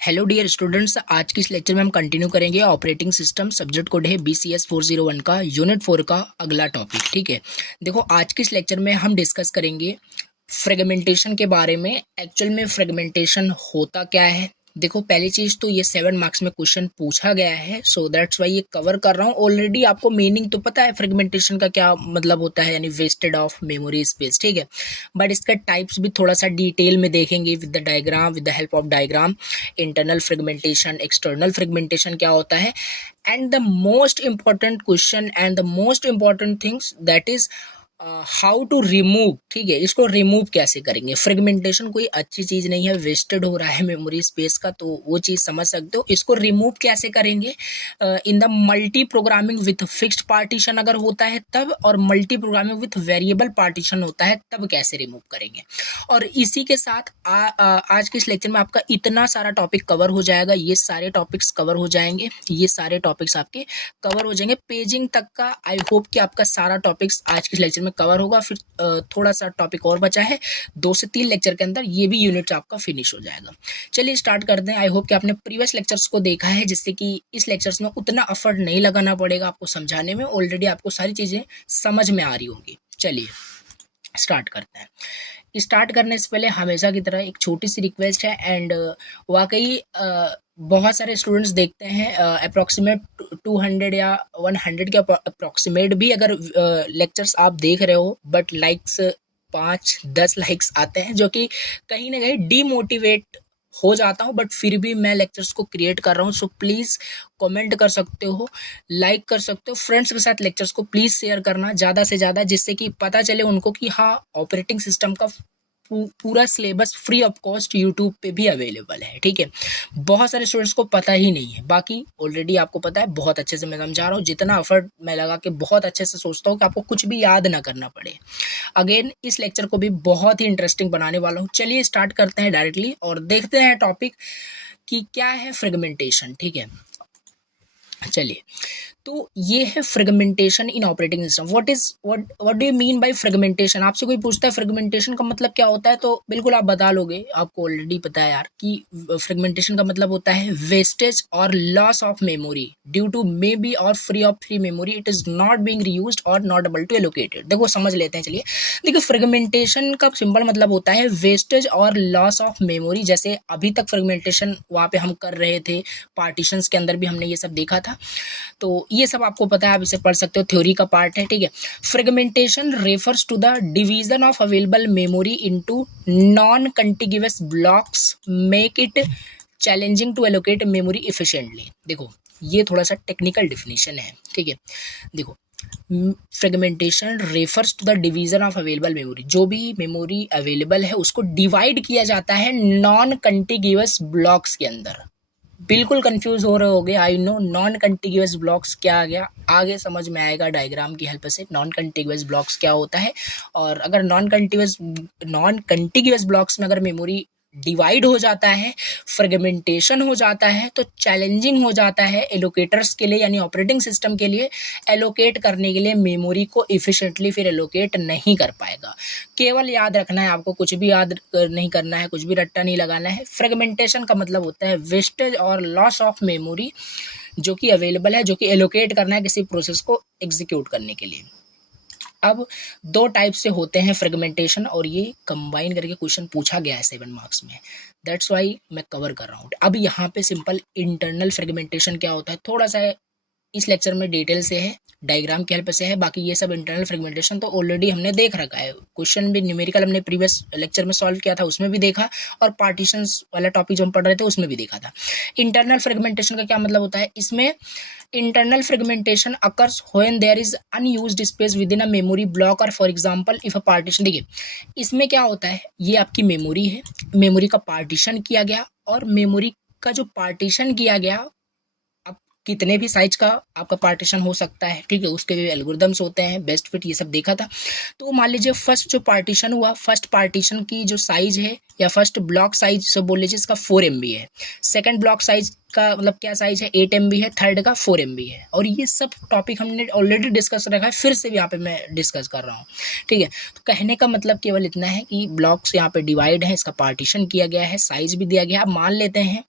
Hello dear students, आज की इस लेक्चर में हम कंटिन्यू करेंगे ऑपरेटिंग सिस्टम। सब्जेक्ट कोड है BCS 401 का यूनिट 4 का अगला टॉपिक। ठीक है, देखो आज की इस लेक्चर में हम डिस्कस करेंगे फ्रेगमेंटेशन के बारे में। एक्चुअल में फ्रेगमेंटेशन होता क्या है। देखो पहली चीज़ तो ये 7 मार्क्स में क्वेश्चन पूछा गया है, सो दैट्स वाई ये कवर कर रहा हूँ। ऑलरेडी आपको मीनिंग तो पता है फ्रेगमेंटेशन का क्या मतलब होता है, यानी वेस्टेड ऑफ मेमोरी स्पेस। ठीक है, बट इसका टाइप्स भी थोड़ा सा डिटेल में देखेंगे with the diagram, with the help of diagram. Internal fragmentation, external fragmentation क्या होता है, and the most important question and the most important things that is how to remove. ठीक है, इसको रिमूव कैसे करेंगे। फ्रेगमेंटेशन कोई अच्छी चीज़ नहीं है, वेस्टेड हो रहा है मेमोरी स्पेस का, तो वो चीज़ समझ सकते हो। इसको रिमूव कैसे करेंगे in the multi programming with fixed partition अगर होता है तब, और multi programming with variable partition होता है तब कैसे रिमूव करेंगे। और इसी के साथ आज के इस लेक्चर में आपका इतना सारा टॉपिक कवर हो जाएगा, ये सारे टॉपिक्स कवर हो जाएंगे, ये सारे टॉपिक्स आपके कवर हो जाएंगे पेजिंग तक का। आई होप कि आपका सारा टॉपिक्स आज के इस लेक्चर में कवर होगा। फिर थोड़ा सा टॉपिक और बचा है, 2 से 3 लेक्चर के अंदर ये भी यूनिट आपका फिनिश हो जाएगा। चलिए स्टार्ट करते हैं। आई होप कि आपने प्रीवियस लेक्चर्स को देखा है, जिससे कि इस लेक्चर्स में उतना एफर्ट नहीं लगाना पड़ेगा आपको समझाने में। ऑलरेडी आपको सारी चीज़ें समझ में आ रही होंगी। चलिए स्टार्ट करते हैं। स्टार्ट करने से पहले हमेशा की तरह एक छोटी सी रिक्वेस्ट है, एंड वाकई बहुत सारे स्टूडेंट्स देखते हैं अप्रॉक्सीमेट 200 या 100 के अप्रॉक्सीमेट भी अगर लेक्चर्स आप देख रहे हो, बट लाइक्स 5-10 लाइक्स आते हैं, जो कि कहीं ना कहीं डीमोटिवेट हो जाता हूँ। बट फिर भी मैं लेक्चर्स को क्रिएट कर रहा हूँ, सो प्लीज़ कमेंट कर सकते हो, लाइक कर सकते हो, फ्रेंड्स के साथ लेक्चर्स को प्लीज़ शेयर करना ज़्यादा से ज़्यादा, जिससे कि पता चले उनको कि हाँ ऑपरेटिंग सिस्टम का पूरा syllabus free of cost YouTube पे भी अवेलेबल है। ठीक है, बहुत सारे स्टूडेंट्स को पता ही नहीं है, बाकी ऑलरेडी आपको पता है। बहुत अच्छे से मैं समझा रहा हूँ, जितना एफर्ट मैं लगा के बहुत अच्छे से सोचता हूँ कि आपको कुछ भी याद ना करना पड़े। अगेन इस लेक्चर को भी बहुत ही इंटरेस्टिंग बनाने वाला हूँ। चलिए स्टार्ट करते हैं डायरेक्टली और देखते हैं टॉपिक कि क्या है फ्रेगमेंटेशन। ठीक है, चलिए तो ये है fragmentation in operating system. What do you mean by fragmentation. आपसे कोई पूछता है फ्रेगमेंटेशन का मतलब क्या होता है, तो बिल्कुल आप बता लोगे, आपको ऑलरेडी पता है यार कि फ्रेगमेंटेशन का मतलब होता है वेस्टेज और loss of memory due to may be और free of free memory, it is not being reused और नॉट एबल टू एलोकेटेड। देखो समझ लेते हैं। चलिए देखिए, फ्रेगमेंटेशन का सिंपल मतलब होता है वेस्टेज और लॉस ऑफ मेमोरी। जैसे अभी तक फ्रेगमेंटेशन वहाँ पे हम कर रहे थे, पार्टीशंस के अंदर भी हमने ये सब देखा था, तो ये सब आपको पता है, आप इसे पढ़ सकते हो, थ्योरी का पार्ट है। ठीक है, fragmentation refers to the division of available memory into non contiguous blocks make it challenging to allocate memory efficiently. देखो ये थोड़ा सा टेक्निकल डिफिनीशन है। ठीक है, देखो fragmentation refers to the division of available memory, जो भी मेमोरी अवेलेबल है उसको डिवाइड किया जाता है नॉन कंटिग्यूअस ब्लॉक्स के अंदर। बिल्कुल कंफ्यूज हो रहे होगे, I know. Non contiguous blocks क्या आ गया, आगे समझ में आएगा डायग्राम की हेल्प से नॉन कंटिग्यूअस ब्लॉक्स क्या होता है। और अगर नॉन कंटिग्यूअस ब्लॉक्स में अगर मेमोरी डिवाइड हो जाता है, फ्रेगमेंटेशन हो जाता है, तो चैलेंजिंग हो जाता है एलोकेटर्स के लिए, यानी ऑपरेटिंग सिस्टम के लिए एलोकेट करने के लिए मेमोरी को इफिशिएंटली फिर एलोकेट नहीं कर पाएगा। केवल याद रखना है आपको, कुछ भी याद नहीं करना है, कुछ भी रट्टा नहीं लगाना है। फ्रेगमेंटेशन का मतलब होता है वेस्टेज और लॉस ऑफ मेमोरी जो कि अवेलेबल है, जो कि एलोकेट करना है किसी प्रोसेस को एग्जीक्यूट करने के लिए। अब 2 टाइप से होते हैं फ्रेगमेंटेशन, और ये कंबाइन करके क्वेश्चन पूछा गया है 7 मार्क्स में, दैट्स वाई मैं कवर कर रहा हूँ। अब यहाँ पे सिंपल इंटरनल फ्रेगमेंटेशन क्या होता है थोड़ा सा इस लेक्चर में डिटेल से है, डायग्राम की हेल्प से है। बाकी ये सब इंटरनल फ्रेगमेंटेशन तो ऑलरेडी हमने देख रखा है, क्वेश्चन भी न्यूमेरिकल हमने प्रीवियस लेक्चर में सॉल्व किया था, उसमें भी देखा, और पार्टीशंस वाला टॉपिक जो हम पढ़ रहे थे उसमें भी देखा था। इंटरनल फ्रेगमेंटेशन का क्या मतलब होता है, इसमें internal fragmentation occurs when there is unused space within a memory block, और for example if a partition. देखिए इसमें क्या होता है, ये आपकी मेमोरी है, मेमोरी का पार्टीशन किया गया, और मेमोरी का जो पार्टीशन किया गया, कितने भी साइज का आपका पार्टीशन हो सकता है। ठीक है, उसके भी एल्गोरिदम्स होते हैं, बेस्ट फिट, ये सब देखा था। तो मान लीजिए फर्स्ट जो पार्टीशन हुआ, फर्स्ट पार्टीशन की जो साइज है, या फर्स्ट ब्लॉक साइज सब बोल लीजिए, इसका 4 MB है। सेकंड ब्लॉक साइज का मतलब क्या साइज है, 8 MB है। थर्ड का 4 MB है। और ये सब टॉपिक हमने ऑलरेडी डिस्कस रखा है, फिर से भी यहाँ पे मैं डिस्कस कर रहा हूँ। ठीक है, तो कहने का मतलब केवल इतना है कि ब्लॉक्स यहाँ पे डिवाइड है, इसका पार्टीशन किया गया है, साइज भी दिया गया है। अब मान लेते हैं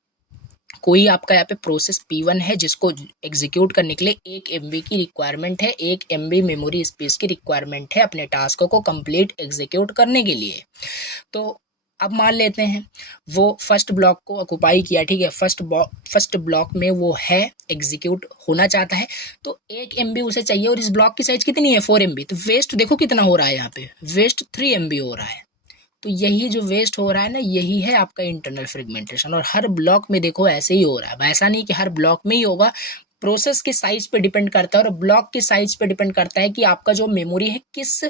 कोई आपका यहाँ पे प्रोसेस P1 है जिसको एग्जीक्यूट करने के लिए 1 MB की रिक्वायरमेंट है, 1 MB मेमोरी स्पेस की रिक्वायरमेंट है अपने टास्क को कंप्लीट एग्जीक्यूट करने के लिए। तो अब मान लेते हैं वो फर्स्ट ब्लॉक को ऑक्युपाई किया, ठीक है, फर्स्ट ब्लॉक में वो है, एग्जीक्यूट होना चाहता है, तो 1 MB उसे चाहिए और इस ब्लॉक की साइज कितनी है 4 MB। तो वेस्ट देखो कितना हो रहा है, यहाँ पे वेस्ट 3 MB हो रहा है। तो यही जो वेस्ट हो रहा है ना, यही है आपका इंटरनल फ्रेगमेंटेशन। और हर ब्लॉक में देखो ऐसे ही हो रहा है, वैसा नहीं कि हर ब्लॉक में ही होगा, प्रोसेस के साइज पे डिपेंड करता है और ब्लॉक के साइज पे डिपेंड करता है कि आपका जो मेमोरी है किस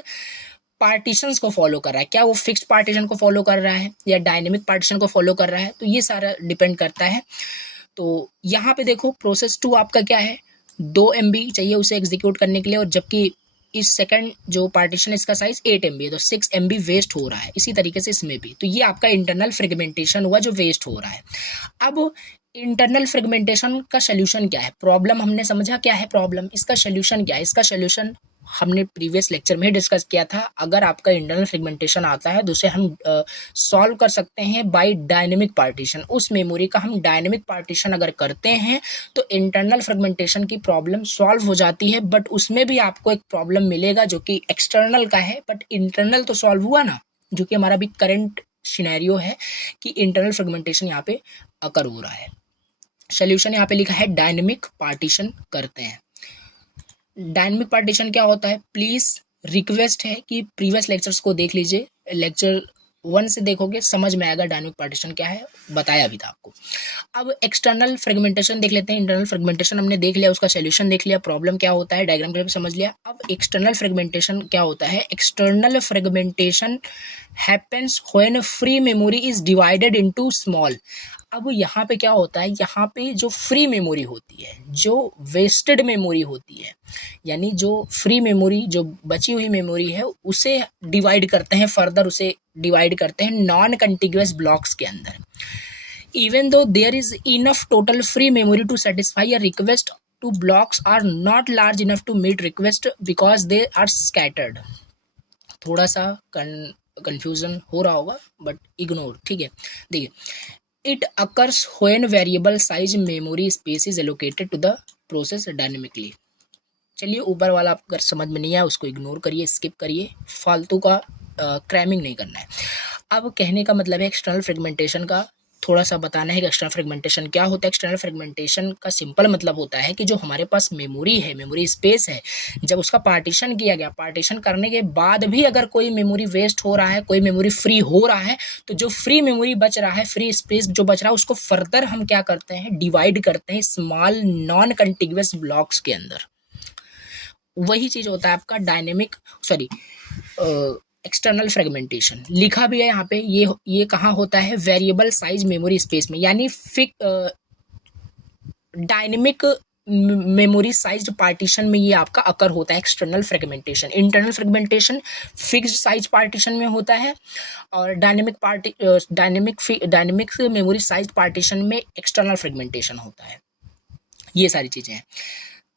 पार्टीशंस को फॉलो कर रहा है, क्या वो फिक्स्ड पार्टीशन को फॉलो कर रहा है या डायनेमिक पार्टीशन को फॉलो कर रहा है, तो ये सारा डिपेंड करता है। तो यहाँ पे देखो प्रोसेस 2 आपका क्या है, 2 MB चाहिए उसे एग्जीक्यूट करने के लिए, और जबकि इस सेकंड जो पार्टीशन इसका साइज 8 MB है, तो 6 MB वेस्ट हो रहा है। इसी तरीके से इसमें भी, तो ये आपका इंटरनल फ्रेगमेंटेशन हुआ जो वेस्ट हो रहा है। अब इंटरनल फ्रेगमेंटेशन का सोल्यूशन क्या है, प्रॉब्लम हमने समझा क्या है प्रॉब्लम, इसका सोल्यूशन क्या है, इसका सोल्यूशन हमने प्रीवियस लेक्चर में ही डिस्कस किया था। अगर आपका इंटरनल फ्रेगमेंटेशन आता है तो उसे हम सॉल्व कर सकते हैं बाय डायनेमिक पार्टीशन। उस मेमोरी का हम डायनेमिक पार्टीशन अगर करते हैं तो इंटरनल फ्रेगमेंटेशन की प्रॉब्लम सॉल्व हो जाती है। बट उसमें भी आपको एक प्रॉब्लम मिलेगा जो कि एक्सटर्नल का है, बट इंटरनल तो सॉल्व हुआ ना, जो कि हमारा भी करंट सिनेरियो है कि इंटरनल फ्रेगमेंटेशन यहाँ पे अकर हो रहा है। सोल्यूशन यहाँ पे लिखा है डायनेमिक पार्टीशन करते हैं। डायनेमिक पार्टीशन क्या होता है, प्लीज रिक्वेस्ट है कि प्रीवियस लेक्चर्स को देख लीजिए, लेक्चर 1 से देखोगे समझ में आएगा डायनेमिक पार्टीशन क्या है, बताया भी था आपको। अब एक्सटर्नल फ्रेगमेंटेशन देख लेते हैं। इंटरनल फ्रेगमेंटेशन हमने देख लिया, उसका सोल्यूशन देख लिया, प्रॉब्लम क्या होता है डायग्राम के समझ लिया। अब एक्सटर्नल फ्रेगमेंटेशन क्या होता है, external fragmentation happens when free memory is divided into small. अब यहाँ पे क्या होता है, यहाँ पे जो फ्री मेमोरी होती है, जो वेस्टेड मेमोरी होती है, यानी जो फ्री मेमोरी, जो बची हुई मेमोरी है, उसे डिवाइड करते हैं, फर्दर उसे डिवाइड करते हैं नॉन कंटिग्यूअस ब्लॉक्स के अंदर। Even though there is enough total free memory to satisfy a request, two blocks are not large enough to meet request because they are scattered. थोड़ा सा confusion हो रहा होगा बट इग्नोर, ठीक है। देखिए, it occurs when variable size memory space is allocated to the process dynamically। चलिए, ऊपर वाला अगर समझ में नहीं आया उसको इग्नोर करिए, स्किप करिए, फालतू का क्रैमिंग नहीं करना है। अब कहने का मतलब है एक्सटर्नल फ्रेगमेंटेशन का थोड़ा सा बताना है कि एक्सटर्नल फ्रेगमेंटेशन क्या होता है। एक्सटर्नल फ्रेगमेंटेशन का सिंपल मतलब होता है कि जो हमारे पास मेमोरी है, मेमोरी स्पेस है, जब उसका पार्टीशन किया गया, पार्टीशन करने के बाद भी अगर कोई मेमोरी वेस्ट हो रहा है, कोई मेमोरी फ्री हो रहा है, तो जो फ्री मेमोरी बच रहा है, फ्री स्पेस जो बच रहा है, उसको फर्दर हम क्या करते हैं, डिवाइड करते हैं स्मॉल नॉन कंटिग्यूअस ब्लॉक्स के अंदर। वही चीज होता है आपका डायनेमिक एक्सटर्नल फ्रेगमेंटेशन। लिखा भी है यहाँ पे, ये कहाँ होता है, वेरिएबल साइज मेमोरी स्पेस में, यानी डायनेमिक मेमोरी साइज्ड पार्टीशन में ये आपका अकर होता है external fragmentation. Internal fragmentation fixed size partition में होता है और डायनेमिक मेमोरी साइज्ड पार्टीशन में एक्सटर्नल फ्रेगमेंटेशन होता है। ये सारी चीजें हैं।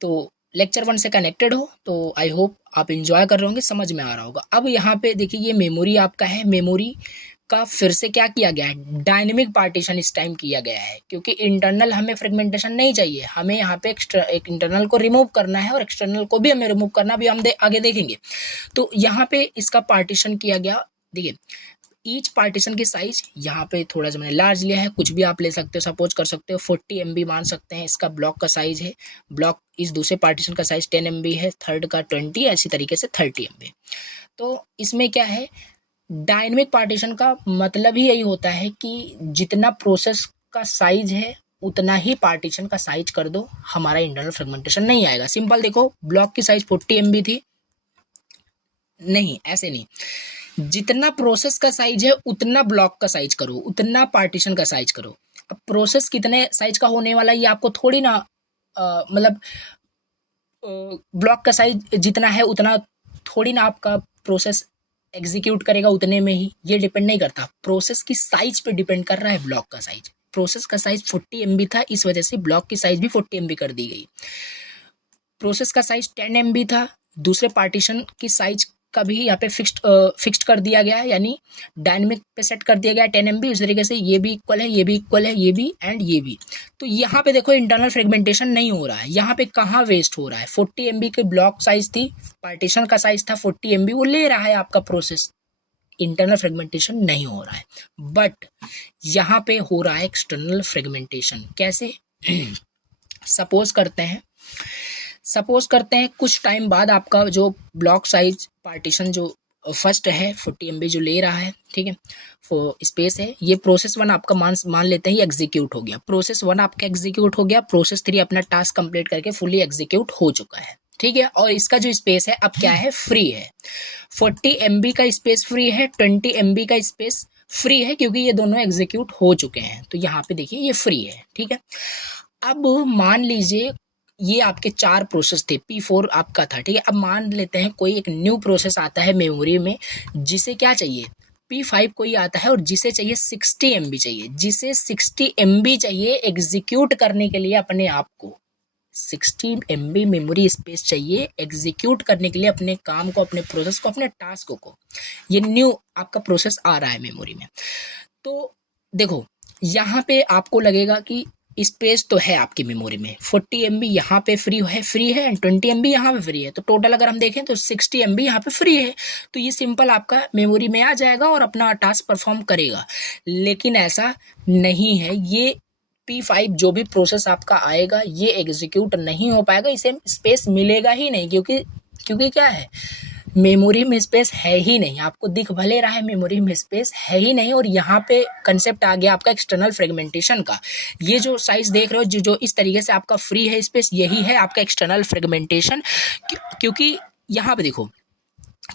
तो लेक्चर 1 से कनेक्टेड हो तो आई होप आप एंजॉय कर रहे होंगे, समझ में आ रहा होगा। अब यहाँ पे देखिए, ये मेमोरी आपका है, मेमोरी का फिर से क्या किया गया है, डायनेमिक पार्टीशन इस टाइम किया गया है, क्योंकि इंटरनल हमें फ्रेगमेंटेशन नहीं चाहिए, हमें यहाँ पे एक इंटरनल को रिमूव करना है और एक्सटर्नल को भी हमें रिमूव करना भी हम आगे देखेंगे। तो यहाँ पे इसका पार्टीशन किया गया। देखिए, ईच पार्टीशन की साइज यहाँ पे थोड़ा सा मैंने लार्ज लिया है, कुछ भी आप ले सकते हो, सपोज कर सकते हो 40 MB मान सकते हैं, इसका ब्लॉक का साइज है। ब्लॉक इस दूसरे पार्टीशन का साइज 10 MB है, थर्ड का 20, ऐसी तरीके से 30 MB। तो इसमें क्या है, डायनेमिक पार्टीशन का मतलब ही यही होता है कि जितना प्रोसेस का साइज है उतना ही पार्टीशन का साइज कर दो, हमारा इंटरनल फ्रेगमेंटेशन नहीं आएगा। सिंपल देखो, ब्लॉक की साइज 40 MB थी, नहीं ऐसे नहीं, जितना प्रोसेस का साइज है उतना ब्लॉक का साइज करो, उतना पार्टीशन का साइज करो। अब प्रोसेस कितने साइज का होने वाला ये आपको थोड़ी ना मतलब ब्लॉक का साइज जितना है उतना थोड़ी ना आपका प्रोसेस एग्जीक्यूट करेगा उतने में ही, ये डिपेंड नहीं करता, प्रोसेस की साइज पे डिपेंड कर रहा है ब्लॉक का साइज। प्रोसेस का साइज 40 MB था, इस वजह से ब्लॉक की साइज भी 40 MB कर दी गई। प्रोसेस का साइज 10 MB था, दूसरे पार्टीशन की साइज का भी यहाँ पे फिक्स्ड कर दिया गया है, यानी डायनेमिक पे सेट कर दिया गया है 10 MB। उस तरीके से ये भी इक्वल है, ये भी इक्वल है, ये भी एंड ये भी। तो यहाँ पे देखो इंटरनल फ्रेगमेंटेशन नहीं हो रहा है, यहाँ पे कहाँ वेस्ट हो रहा है, 40 MB के ब्लॉक साइज थी, पार्टीशन का साइज था 40 MB, वो ले रहा है आपका प्रोसेस, इंटरनल फ्रेगमेंटेशन नहीं हो रहा है। बट यहाँ पे हो रहा है एक्सटर्नल फ्रेगमेंटेशन। कैसे? सपोज करते हैं कुछ टाइम बाद आपका जो ब्लॉक साइज पार्टीशन जो फर्स्ट है 40 MB जो ले रहा है, ठीक है, स्पेस है, ये प्रोसेस 1 आपका मान लेते हैं ये एग्जीक्यूट हो गया, प्रोसेस 1 आपका एग्जीक्यूट हो गया, प्रोसेस 3 अपना टास्क कंप्लीट करके फुली एग्जीक्यूट हो चुका है, ठीक है, और इसका जो स्पेस है अब क्या है, फ्री है, 40 MB का स्पेस फ्री है, 20 MB का स्पेस फ्री है, क्योंकि ये दोनों एग्जीक्यूट हो चुके हैं, तो यहाँ पे देखिए ये फ्री है, ठीक है। अब मान लीजिए ये आपके 4 प्रोसेस थे, P4 आपका था, ठीक है। अब मान लेते हैं कोई एक न्यू प्रोसेस आता है मेमोरी में, जिसे क्या चाहिए, P5 कोई आता है और जिसे चाहिए 60 MB चाहिए, जिसे 60 MB चाहिए एग्जीक्यूट करने के लिए अपने आप को, 60 MB मेमोरी स्पेस चाहिए एग्जीक्यूट करने के लिए अपने काम को, अपने प्रोसेस को, अपने टास्क को। ये न्यू आपका प्रोसेस आ रहा है मेमोरी में, तो देखो यहाँ पे आपको लगेगा कि स्पेस तो है आपकी मेमोरी में, 40 MB यहाँ पे फ्री है एंड 20 MB यहाँ पे फ्री है, तो टोटल अगर हम देखें तो 60 MB यहाँ पे फ्री है, तो ये सिंपल आपका मेमोरी में आ जाएगा और अपना टास्क परफॉर्म करेगा। लेकिन ऐसा नहीं है, ये P5 जो भी प्रोसेस आपका आएगा ये एग्जीक्यूट नहीं हो पाएगा, इसे स्पेस मिलेगा ही नहीं, क्योंकि क्या है, मेमोरी में स्पेस है ही नहीं, आपको दिख भले रहा है मेमोरी में स्पेस है ही नहीं। और यहाँ पे कंसेप्ट आ गया आपका एक्सटर्नल फ्रेगमेंटेशन का, ये जो साइज देख रहे हो जो इस तरीके से आपका फ्री है स्पेस, यही है आपका एक्सटर्नल फ्रेगमेंटेशन। क्योंकि यहाँ पे देखो,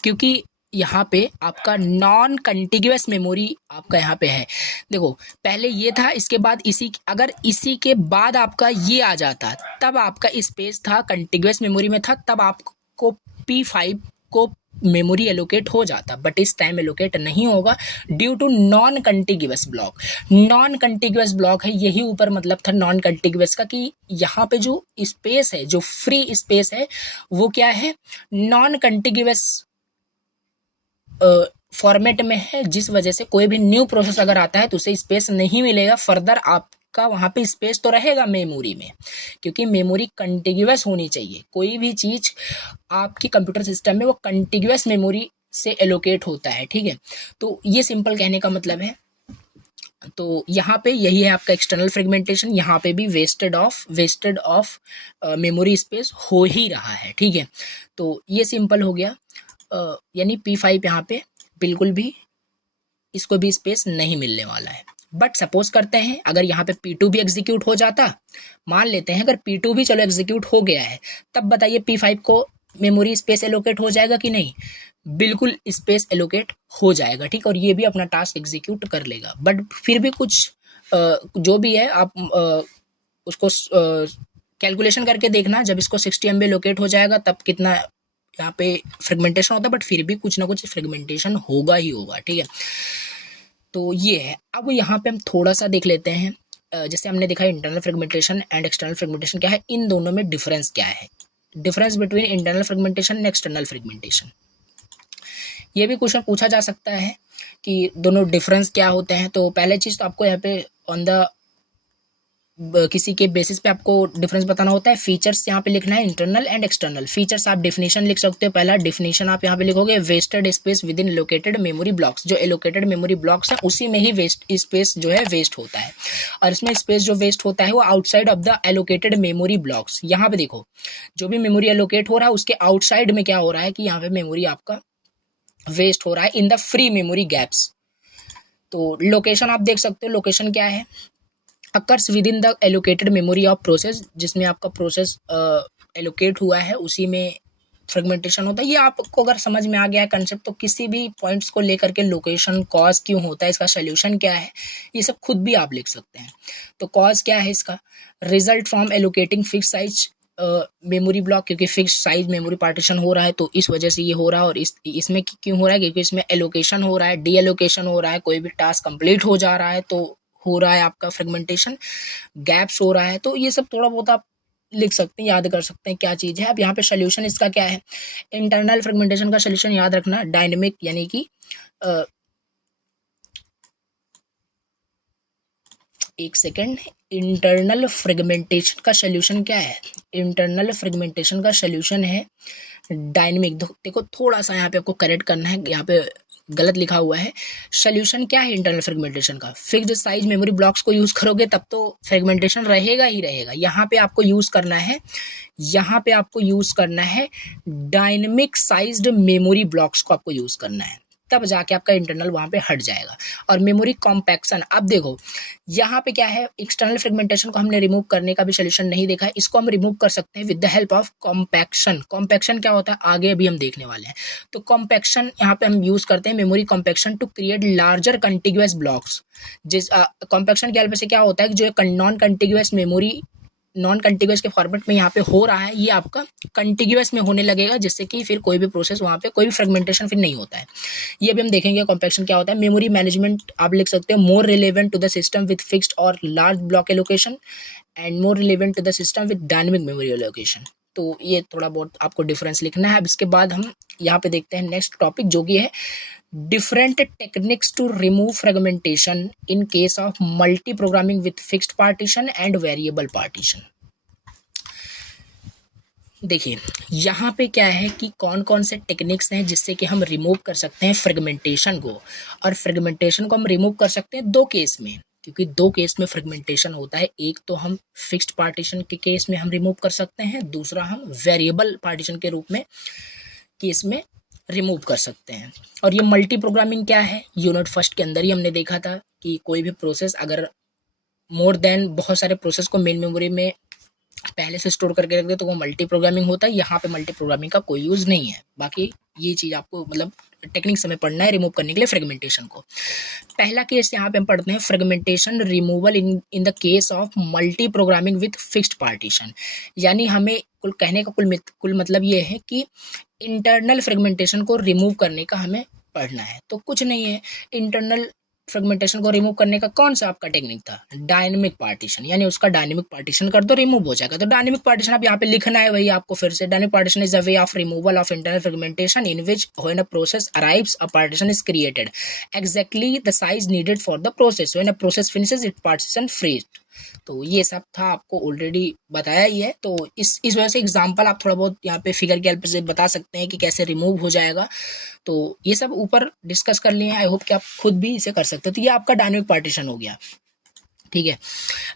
क्योंकि यहाँ पे आपका नॉन कंटिग्यूअस मेमोरी आपका यहाँ पे है, देखो पहले ये था, इसके बाद अगर इसी के बाद आपका ये आ जाता तब आपका स्पेस था, कंटिग्यूअस मेमोरी में था, तब आपको P5 को मेमोरी एलोकेट हो जाता, बट इस टाइम एलोकेट नहीं होगा due to non contiguous block. Non contiguous block है, यही ऊपर मतलब था नॉन कंटिग्यूअस का, कि यहाँ पे जो स्पेस है, जो फ्री स्पेस है, वो क्या है, नॉन कंटिग्यूअस फॉर्मेट में है, जिस वजह से कोई भी न्यू प्रोसेस अगर आता है तो उसे स्पेस नहीं मिलेगा फर्दर, आपका वहाँ पे स्पेस तो रहेगा मेमोरी में, क्योंकि मेमोरी कंटिग्यूअस होनी चाहिए, कोई भी चीज़ आपकी कंप्यूटर सिस्टम में वो कंटिग्यूअस मेमोरी से एलोकेट होता है, ठीक है। तो ये सिंपल कहने का मतलब है। तो यहाँ पे यही है आपका एक्सटर्नल फ्रेगमेंटेशन, यहाँ पे भी वेस्टेड ऑफ मेमोरी स्पेस हो ही रहा है, ठीक है। तो ये सिंपल हो गया, यानी P5 यहाँ पे बिल्कुल भी इसको भी स्पेस नहीं मिलने वाला है। बट सपोज करते हैं अगर यहाँ पे P2 भी एग्जीक्यूट हो जाता, मान लेते हैं अगर P2 भी चलो एग्जीक्यूट हो गया है, तब बताइए P5 को मेमोरी स्पेस एलोकेट हो जाएगा कि नहीं, बिल्कुल स्पेस एलोकेट हो जाएगा, ठीक, और ये भी अपना टास्क एग्जीक्यूट कर लेगा। बट फिर भी कुछ जो भी है आप उसको कैलकुलेशन करके देखना, जब इसको 60 MB एलोकेट हो जाएगा तब कितना यहाँ पे फ्रेगमेंटेशन होता है, बट फिर भी कुछ ना कुछ फ्रेगमेंटेशन होगा ही होगा, ठीक है। तो ये है। अब यहाँ पे हम थोड़ा सा देख लेते हैं, जैसे हमने देखा internal fragmentation and external fragmentation क्या है, इन दोनों में डिफरेंस क्या है, difference between internal fragmentation and external fragmentation. ये भी क्वेश्चन पूछा जा सकता है कि दोनों डिफरेंस क्या होते हैं। तो पहले चीज़ तो आपको यहाँ पे ऑन द किसी के बेसिस पे आपको डिफरेंस बताना होता है। फीचर्स यहाँ पे लिखना है, इंटरनल एंड एक्सटर्नल। फीचर्स आप डेफिनेशन लिख सकते हो, पहला डेफिनेशन आप यहाँ पे लिखोगे, wasted space within allocated memory blocks, जो एलोकेटेड मेमोरी ब्लॉक्स हैं उसी में ही वेस्ट स्पेस जो है वेस्ट होता है, और इसमें स्पेस जो वेस्ट होता है वो outside of the allocated memory blocks. यहाँ पे देखो जो भी मेमोरी एलोकेट हो रहा है उसके आउटसाइड में क्या हो रहा है कि यहाँ पे मेमोरी आपका वेस्ट हो रहा है in the free memory gaps. तो लोकेशन आप देख सकते हो, लोकेशन क्या है, occurs with in the allocated memory of process, जिसमें आपका प्रोसेस एलोकेट हुआ है उसी में फ्रेगमेंटेशन होता है। ये आपको अगर समझ में आ गया है कंसेप्ट, तो किसी भी पॉइंट्स को लेकर के लोकेशन कॉज क्यों होता है, इसका सोल्यूशन क्या है, ये सब खुद भी आप लिख सकते हैं। तो कॉज क्या है इसका, result from allocating fix size memory block, क्योंकि फिक्स साइज मेमोरी पार्टीशन हो रहा है तो इस वजह से ये हो रहा है। और इसमें क्यों हो रहा है, क्योंकि इसमें एलोकेशन हो रहा है, डी एलोकेशन हो रहा है, कोई भी टास्क कंप्लीट हो जा रहा है तो हो रहा है आपका फ्रेगमेंटेशन, गैप्स हो रहा है। तो ये सब थोड़ा बहुत आप लिख सकते हैं, याद कर सकते हैं क्या चीज़ है। अब यहाँ पे सोल्यूशन इसका क्या है, इंटरनल फ्रेगमेंटेशन का सोल्यूशन याद रखना, डायनेमिक यानी कि एक सेकेंड, इंटरनल फ्रेगमेंटेशन का सोल्यूशन क्या है? इंटरनल फ्रेगमेंटेशन का सोल्यूशन है डायनेमिक। देखो थोड़ा सा यहाँ पे आपको करेक्ट करना है, यहाँ पे गलत लिखा हुआ है। सोल्यूशन क्या है इंटरनल फ्रेगमेंटेशन का? फिक्स्ड साइज मेमोरी ब्लॉक्स को यूज करोगे तब तो फ्रेगमेंटेशन रहेगा ही रहेगा। यहाँ पे आपको यूज करना है, यहाँ पे आपको यूज करना है डायनेमिक साइज्ड मेमोरी ब्लॉक्स को आपको यूज करना है, तब जाके आपका इंटरनल वहाँ पे हट जाएगा। और मेमोरी कॉम्पैक्शन, अब देखो यहाँ पे क्या है, एक्सटर्नल फ्रेगमेंटेशन को हमने रिमूव करने का भी सोल्यूशन नहीं देखा है, इसको हम रिमूव कर सकते हैं with the help of compaction. Compaction क्या होता है आगे अभी हम देखने वाले हैं। तो कॉम्पैक्शन यहाँ पे हम यूज करते हैं memory compaction to create larger contiguous blocks. जिस कॉम्पैक्शन के हेल्प से क्या होता है कि जो non contiguous memory non contiguous के फॉर्मेट में यहाँ पे हो रहा है, ये आपका कंटिग्यूअस में होने लगेगा, जिससे कि फिर कोई भी प्रोसेस वहाँ पे कोई भी फ्रेगमेंटेशन फिर नहीं होता है। ये भी हम देखेंगे कॉम्पैक्शन क्या होता है। मेमोरी मैनेजमेंट आप लिख सकते हैं more relevant to the system with fixed और large block allocation and more relevant to the system with dynamic memory allocation. तो ये थोड़ा बहुत आपको डिफरेंस लिखना है। अब इसके बाद हम यहाँ पे देखते हैं नेक्स्ट टॉपिक, जो कि है different techniques to remove fragmentation in case of multi-programming with fixed partition and variable partition। देखिए यहाँ पे क्या है कि कौन कौन से टेक्निक्स हैं जिससे कि हम रिमूव कर सकते हैं फ्रेगमेंटेशन को। और फ्रेगमेंटेशन को हम रिमूव कर सकते हैं दो केस में, क्योंकि दो केस में फ्रेगमेंटेशन होता है। एक तो हम फिक्स्ड पार्टीशन के केस में हम रिमूव कर सकते हैं, दूसरा हम वेरिएबल पार्टीशन के रूप में केस में रिमूव कर सकते हैं। और ये मल्टी प्रोग्रामिंग क्या है, यूनिट फर्स्ट के अंदर ही हमने देखा था कि कोई भी प्रोसेस अगर मोर देन बहुत सारे प्रोसेस को मेन मेमोरी में पहले से स्टोर करके रख दे तो वो मल्टी प्रोग्रामिंग होता है। यहाँ पे मल्टी प्रोग्रामिंग का कोई यूज नहीं है। बाकी ये चीज आपको मतलब टेक्निक समय पढ़ना है रिमूव करने के लिए फ्रेगमेंटेशन को। पहला केस यहाँ पे हम पढ़ते हैं fragmentation removal in the case of multi programming with fixed partition. यानी हमें कुल कहने का कुल मतलब ये है कि इंटरनल फ्रेगमेंटेशन को रिमूव करने का हमें पढ़ना है। तो कुछ नहीं है, इंटरनल फ्रेगमेंटेशन को रिमूव करने का कौन सा आपका टेक्निक था, डायनेमिक पार्टीशन। यानी उसका डायनेमिक पार्टीशन कर दो, रिमूव हो जाएगा। तो डायनेमिक पार्टीशन आप यहाँ पे लिखना है वही आपको फिर से। Dynamic partition is a way of removal of internal fragmentation in which when a process arrives a partition is created exactly the size needed for the process when a process finishes it partition frees. तो ये सब था, आपको already बताया ही है। तो इस वजह से एग्जांपल आप थोड़ा बहुत यहाँ पे फिगर के हेल्प से बता सकते हैं कि कैसे रिमूव हो जाएगा। तो ये सब ऊपर डिस्कस कर लिए हैं, आई होप कि आप खुद भी इसे कर सकते हो। तो ये आपका डायनेमिक पार्टीशन हो गया, ठीक है,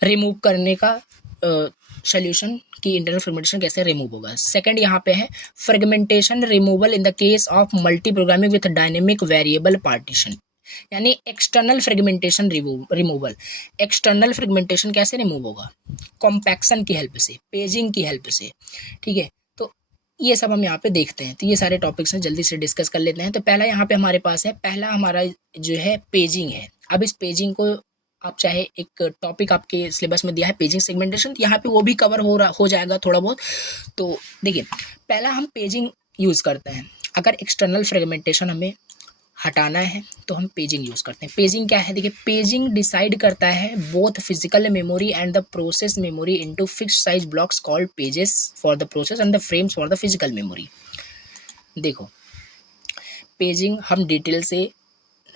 रिमूव करने का सोल्यूशन कि इंटरनल फ्रेगमेंटेशन कैसे रिमूव होगा। सेकंड यहाँ पे है fragmentation removal in the case of multi programming with dynamic variable partition. यानी external fragmentation removal. External fragmentation कैसे रिमूव होगा, कॉम्पैक्शन की हेल्प से, पेजिंग की हेल्प से, ठीक है। तो ये सब हम यहाँ पे देखते हैं। तो ये सारे टॉपिक्स हैं, जल्दी से डिस्कस कर लेते हैं। तो पहला यहाँ पे हमारे पास है, पहला हमारा जो है पेजिंग है। अब इस पेजिंग को आप चाहे एक टॉपिक आपके सिलेबस में दिया है पेजिंग सेगमेंटेशन, तो यहाँ पे वो भी कवर हो जाएगा थोड़ा बहुत। तो देखिए पहला हम पेजिंग यूज करते हैं। अगर एक्सटर्नल फ्रेगमेंटेशन हमें हटाना है तो हम पेजिंग यूज करते हैं। पेजिंग क्या है, देखिए पेजिंग डिसाइड करता है both physical memory and the process memory into fixed size blocks called pages for the process and the frames for the physical memory. देखो पेजिंग हम डिटेल से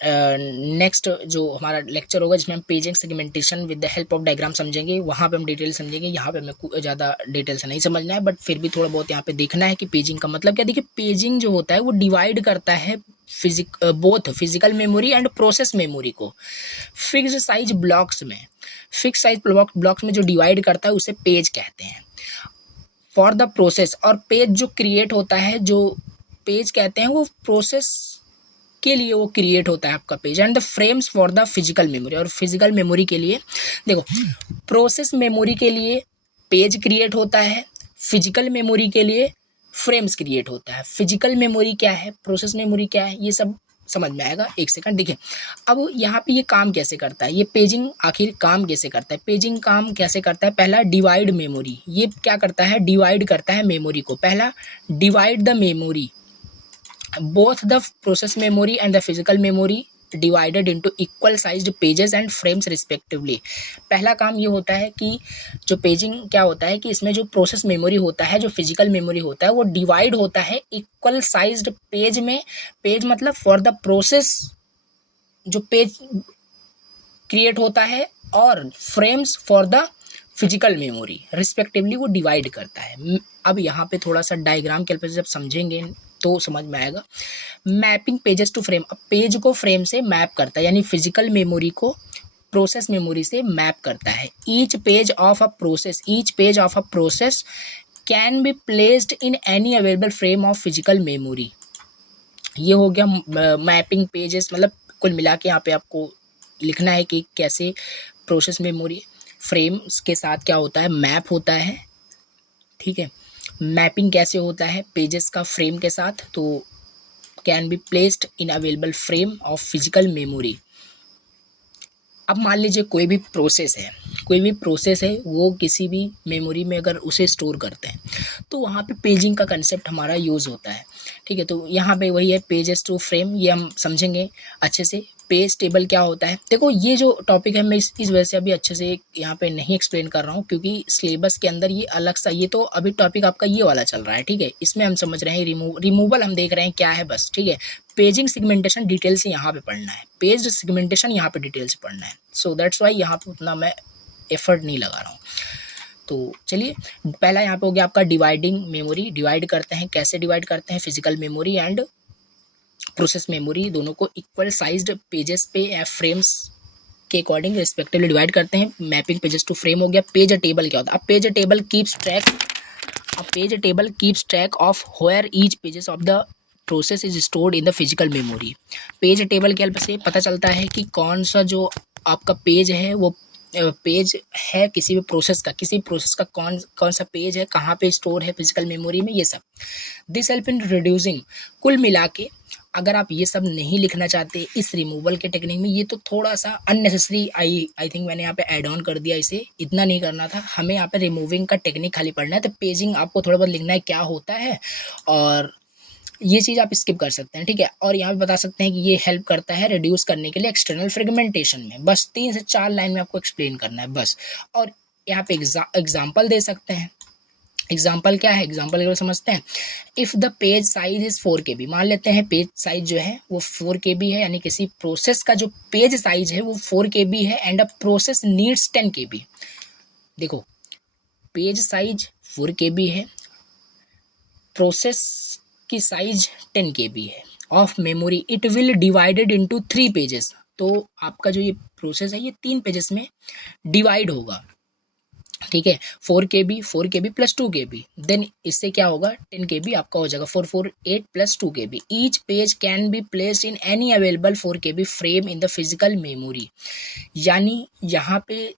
नेक्स्ट जो हमारा लेक्चर होगा जिसमें हम paging segmentation with the help of diagram समझेंगे, वहाँ पे हम डिटेल समझेंगे। यहाँ पे हमें ज़्यादा डिटेल से नहीं समझना है, बट फिर भी थोड़ा बहुत यहाँ पे देखना है कि पेजिंग का मतलब क्या। देखिए पेजिंग जो होता है वो डिवाइड करता है both physical memory and process memory को फिक्स्ड साइज ब्लॉक्स में। फिक्स साइज ब्लॉक्स में जो डिवाइड करता है उसे पेज कहते हैं फॉर द प्रोसेस। और पेज जो क्रिएट होता है, जो पेज कहते हैं वो प्रोसेस के लिए वो क्रिएट होता है आपका page. And the frames for the physical memory, और फिजिकल मेमोरी के लिए देखो प्रोसेस मेमोरी के लिए पेज क्रिएट होता है, फिजिकल मेमोरी के लिए फ्रेम्स क्रिएट होता है। फिजिकल मेमोरी क्या है, प्रोसेस मेमोरी क्या है, ये सब समझ में आएगा। एक सेकंड देखिए अब यहाँ पे ये काम कैसे करता है, ये पेजिंग आखिर काम कैसे करता है। पेजिंग काम कैसे करता है, पहला डिवाइड मेमोरी। ये क्या करता है, डिवाइड करता है मेमोरी को। पहला divide the memory, both the process memory and the physical memory divided into equal sized pages and frames respectively। पहला काम ये होता है कि जो पेजिंग क्या होता है कि इसमें जो प्रोसेस मेमोरी होता है, जो फिजिकल मेमोरी होता है, वो डिवाइड होता है इक्वल साइज्ड पेज में। पेज मतलब फॉर द प्रोसेस, जो पेज क्रिएट होता है और frames for the physical memory respectively वो डिवाइड करता है। अब यहाँ पे थोड़ा सा डायग्राम के हेल्प से जब समझेंगे तो समझ में आएगा। मैपिंग पेजेस टू फ्रेम, अब पेज को फ्रेम से मैप करता है, यानी फिजिकल मेमोरी को प्रोसेस मेमोरी से मैप करता है। Each page of a process can be placed in any available frame of physical memory. ये हो गया मैपिंग पेजेस, मतलब कुल मिला के यहाँ पे आपको लिखना है कि कैसे प्रोसेस मेमोरी फ्रेम्स के साथ क्या होता है, मैप होता है। ठीक है, मैपिंग कैसे होता है पेजेस का फ्रेम के साथ, तो can be placed in available frame of physical memory. अब मान लीजिए कोई भी प्रोसेस है वो किसी भी मेमोरी में अगर उसे स्टोर करते हैं तो वहाँ पे पेजिंग का कंसेप्ट हमारा यूज़ होता है। ठीक है, तो यहाँ पे वही है पेजेस टू फ्रेम, ये हम समझेंगे अच्छे से। पेज टेबल क्या होता है, देखो ये जो टॉपिक है मैं इस वजह से अभी अच्छे से यहाँ पे नहीं एक्सप्लेन कर रहा हूँ क्योंकि सिलेबस के अंदर ये अलग सा, ये तो अभी टॉपिक आपका ये वाला चल रहा है। ठीक है, इसमें हम समझ रहे हैं रिमूवल हम देख रहे हैं क्या है बस। ठीक है, पेजिंग सेगमेंटेशन डिटेल से यहाँ पे पढ़ना है, पेज सेगमेंटेशन यहाँ पे डिटेल से पढ़ना है। सो दैट्स वाई यहाँ पे उतना मैं एफर्ट नहीं लगा रहा हूँ। तो चलिए, पहला यहाँ पे हो गया आपका डिवाइडिंग मेमोरी। डिवाइड करते हैं, कैसे डिवाइड करते हैं, physical memory and process memory दोनों को इक्वल साइज्ड पेजेस पे या फ्रेम्स के अकॉर्डिंग रिस्पेक्टिवली डिवाइड करते हैं। मैपिंग पेजेस टू फ्रेम हो गया। पेज टेबल क्या होता है, अब page table keeps track of where each pages of the process is stored in the physical memory. Page table के हेल्प से पता चलता है कि कौन सा जो आपका पेज है वो पेज है किसी प्रोसेस का कौन सा पेज है, कहाँ पे स्टोर है फिजिकल मेमोरी में, ये सब। दिस हेल्प इन रिड्यूसिंग, कुल मिला के अगर आप ये सब नहीं लिखना चाहते इस रिमूवल के टेक्निक में, ये तो थोड़ा सा अननेसेसरी आई थिंक मैंने यहाँ पे ऐड ऑन कर दिया, इसे इतना नहीं करना था। हमें यहाँ पे रिमूविंग का टेक्निक खाली पढ़ना है, तो पेजिंग आपको थोड़ा बहुत लिखना है क्या होता है, और ये चीज़ आप स्किप कर सकते हैं। ठीक है, और यहाँ पे बता सकते हैं कि ये हेल्प करता है रिड्यूस करने के लिए एक्सटर्नल फ्रेगमेंटेशन में। बस 3 से 4 लाइन में आपको एक्सप्लेन करना है बस। और यहाँ पे एग्जाम्पल दे सकते हैं। एग्जाम्पल क्या है, एग्जाम्पल केवल समझते हैं। If the page size is 4 KB, मान लेते हैं पेज साइज जो है वो 4 KB है, यानी किसी प्रोसेस का जो पेज साइज है वो 4 KB है and a process needs 10 KB। देखो, पेज साइज 4 KB है, प्रोसेस की साइज 10 KB है of memory, it will divided into 3 pages. तो आपका जो ये प्रोसेस है ये 3 पेजेस में डिवाइड होगा। ठीक है, 4 KB प्लस 2 KB, देन इससे क्या होगा 10 KB आपका हो जाएगा, 4 plus 2 KB। Each page can be placed in any available 4 KB frame in the physical memory. यानी यहाँ पे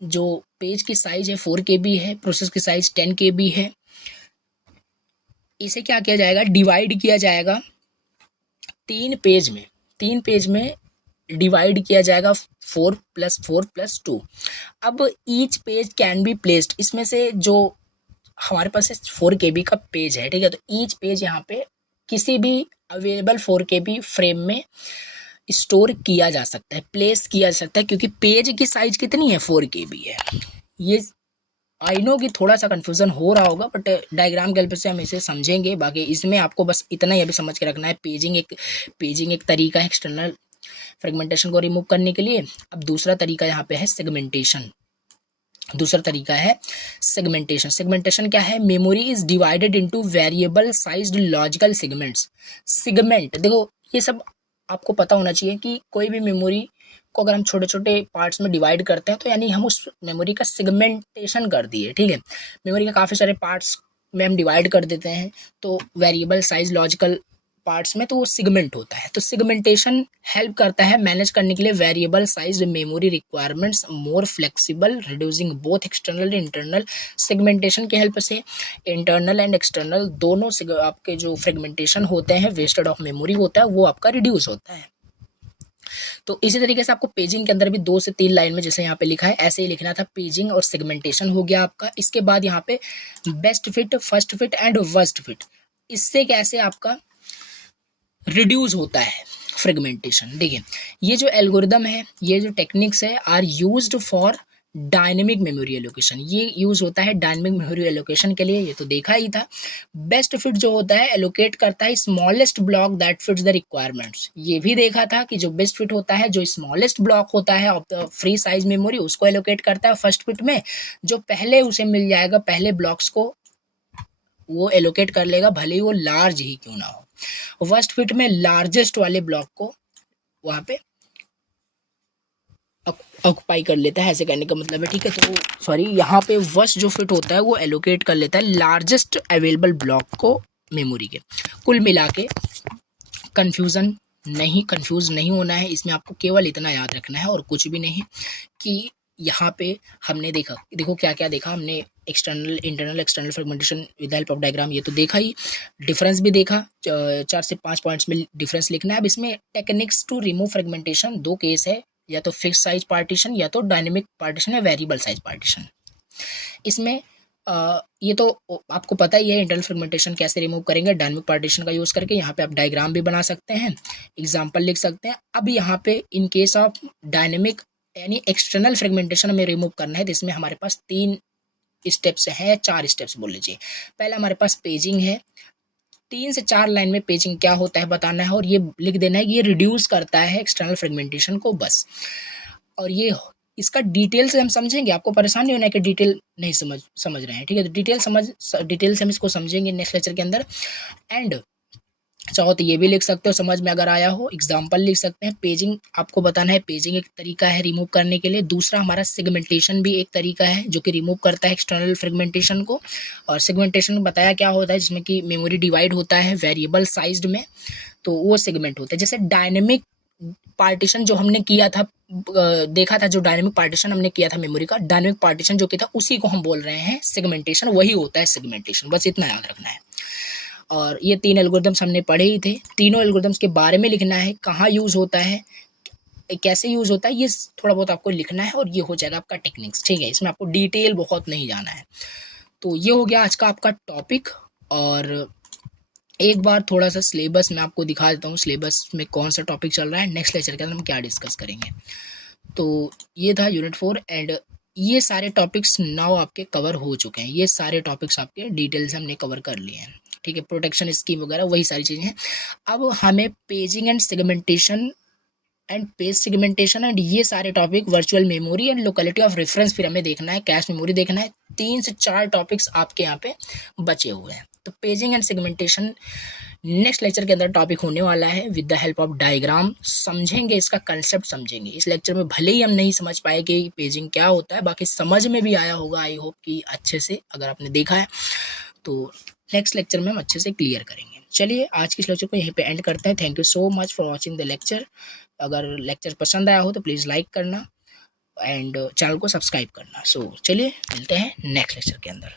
जो पेज की साइज है 4 KB है, प्रोसेस की साइज 10 KB है, इसे क्या किया जाएगा, डिवाइड किया जाएगा 3 पेज में डिवाइड किया जाएगा 4 प्लस 2। अब each page can be placed, इसमें से जो हमारे पास 4 KB का पेज है, ठीक है, तो ईच पेज यहाँ पे किसी भी अवेलेबल 4 KB फ्रेम में स्टोर किया जा सकता है, प्लेस किया जा सकता है, क्योंकि पेज की साइज कितनी है 4 KB है। ये आई नो कि थोड़ा सा कन्फ्यूज़न हो रहा होगा, बट डायग्राम के हेल्प से हम इसे समझेंगे। बाकी इसमें आपको बस इतना ही अभी समझ के रखना है, पेजिंग एक तरीका है एक्सटर्नल फ्रेगमेंटेशन को रिमूव करने के लिए। अब दूसरा तरीका यहाँ पे है सेगमेंटेशन। सेगमेंटेशन क्या है, memory is divided into variable sized logical segments. Segment, देखो ये सब आपको पता होना चाहिए कि कोई भी मेमोरी को अगर हम छोटे छोटे पार्ट्स में डिवाइड करते हैं तो यानी हम उस मेमोरी का सेगमेंटेशन कर दिए। ठीक है, मेमोरी के काफ़ी सारे पार्ट्स में हम डिवाइड कर देते हैं, तो वेरिएबल साइज लॉजिकल पार्ट्स में तो वो सेगमेंट होता है। तो सेगमेंटेशन हेल्प करता है मैनेज करने के लिए variable size memory requirements more flexible, reducing both external and internal. Segmentation की हेल्प से इंटरनल एंड एक्सटर्नल दोनों आपके जो फ्रेगमेंटेशन होते हैं, वेस्टेड ऑफ मेमोरी होता है, वो आपका रिड्यूस होता है। तो इसी तरीके से आपको पेजिंग के अंदर भी 2 से 3 लाइन में जैसे यहाँ पे लिखा है ऐसे ही लिखना था। पेजिंग और सेगमेंटेशन हो गया आपका। इसके बाद यहाँ पे best fit, first fit and worst fit, इससे कैसे आपका रिड्यूस होता है फ्रेगमेंटेशन। देखिए, ये जो एल्गोरिदम है, ये जो टेक्निक्स है are used for dynamic memory allocation, ये यूज़ होता है डायनेमिक मेमोरी एलोकेशन के लिए, ये तो देखा ही था। बेस्ट फिट जो होता है एलोकेट करता है smallest block that fits the requirements, ये भी देखा था कि जो बेस्ट फिट होता है जो स्मॉलेस्ट ब्लॉक होता है of the free size memory उसको एलोकेट करता है फर्स्ट फिट में, जो पहले उसे मिल जाएगा पहले ब्लॉक्स को वो एलोकेट कर लेगा भले ही वो लार्ज ही क्यों ना हो। फर्स्ट फिट में लार्जेस्ट वाले ब्लॉक को वहाँ पे ऑक्युपाई कर लेता है, ऐसे कहने का मतलब है, ठीक है। तो सॉरी, यहाँ पे वर्स्ट जो फिट होता है वो एलोकेट कर लेता है लार्जेस्ट अवेलेबल ब्लॉक को मेमोरी के। कुल मिला के कंफ्यूज नहीं होना है, इसमें आपको केवल इतना याद रखना है और कुछ भी नहीं कि यहाँ पे हमने देखो क्या क्या देखा हमने, external internal external fragmentation with help of diagram, ये तो देखा ही, डिफरेंस भी देखा, 4 से 5 पॉइंट्स में डिफरेंस लिखना है। अब इसमें टेक्निक्स टू रिमूव फ्रेगमेंटेशन, दो केस है, या तो फिक्स साइज पार्टीशन या तो डायनेमिक पार्टीशन या वेरिएबल साइज पार्टीशन। इसमें ये तो आपको पता ही है इंटरनल फ्रेगमेंटेशन कैसे रिमूव करेंगे, डायनेमिक पार्टीशन का यूज़ करके। यहाँ पे आप डायग्राम भी बना सकते हैं, एग्जाम्पल लिख सकते हैं। अब यहाँ पे इन केस ऑफ डायनेमिक यानी एक्सटर्नल फ्रेगमेंटेशन हमें रिमूव करना है, तो इसमें हमारे पास 3 स्टेप्स हैं, 4 स्टेप्स बोल लीजिए। पहला हमारे पास पेजिंग है, 3 से 4 लाइन में पेजिंग क्या होता है बताना है और ये लिख देना है कि ये रिड्यूस करता है एक्सटर्नल फ्रेगमेंटेशन को बस। और ये इसका डिटेल से हम समझेंगे, आपको परेशान नहीं होना है कि डिटेल नहीं समझ रहे हैं, ठीक है। तो डिटेल से हम इसको समझेंगे नेक्स्ट लेक्चर के अंदर। एंड चाहो तो ये भी लिख सकते हो समझ में अगर आया हो, एग्जाम्पल लिख सकते हैं। पेजिंग आपको बताना है, पेजिंग एक तरीका है रिमूव करने के लिए। दूसरा हमारा सेगमेंटेशन भी एक तरीका है जो कि रिमूव करता है एक्सटर्नल फ्रेगमेंटेशन को। और सेगमेंटेशन बताया क्या होता है, जिसमें कि मेमोरी डिवाइड होता है वेरिएबल साइज्ड में, तो वो सेगमेंट होता है। जैसे डायनेमिक पार्टीशन जो हमने किया था, देखा था, जो डायनेमिक पार्टीशन हमने किया था मेमोरी का, डायनेमिक पार्टीशन जो किया था उसी को हम बोल रहे हैं सेगमेंटेशन, वही होता है सेगमेंटेशन, बस इतना याद रखना है। और ये 3 एल्गोरिदम्स हमने पढ़े ही थे, तीनों एल्गोरिदम्स के बारे में लिखना है, कहाँ यूज़ होता है, कैसे यूज़ होता है, ये थोड़ा बहुत आपको लिखना है और ये हो जाएगा आपका टेक्निक्स, ठीक है। इसमें आपको डिटेल बहुत नहीं जाना है। तो ये हो गया आज का आपका टॉपिक। और एक बार थोड़ा सा सिलेबस में आपको दिखा देता हूँ, सिलेबस में कौन सा टॉपिक चल रहा है, नेक्स्ट लेक्चर के अंदर हम क्या डिस्कस करेंगे। तो ये था यूनिट 4 एंड ये सारे टॉपिक्स नाउ आपके कवर हो चुके हैं, ये सारे टॉपिक्स आपके डिटेल से हमने कवर कर लिए हैं, ठीक है। प्रोटेक्शन स्कीम वगैरह वही सारी चीज़ें हैं। अब हमें paging and segmentation and page segmentation and ये सारे topic, virtual memory and locality of reference फिर हमें देखना है, कैश मेमोरी देखना है। 3 से 4 टॉपिक्स आपके यहाँ पे बचे हुए हैं। तो paging and segmentation next lecture के अंदर टॉपिक होने वाला है with the help of diagram, समझेंगे, इसका कंसेप्ट समझेंगे। इस लेक्चर में भले ही हम नहीं समझ पाए कि पेजिंग क्या होता है, बाकी समझ में भी आया होगा, आई होप कि अच्छे से, अगर आपने देखा है तो नेक्स्ट लेक्चर में हम अच्छे से क्लियर करेंगे। चलिए आज की इस लेक्चर को यहीं पे एंड करते हैं। Thank you so much for watching the lecture. अगर लेक्चर पसंद आया हो तो प्लीज़ लाइक करना एंड चैनल को सब्सक्राइब करना। सो चलिए मिलते हैं नेक्स्ट लेक्चर के अंदर।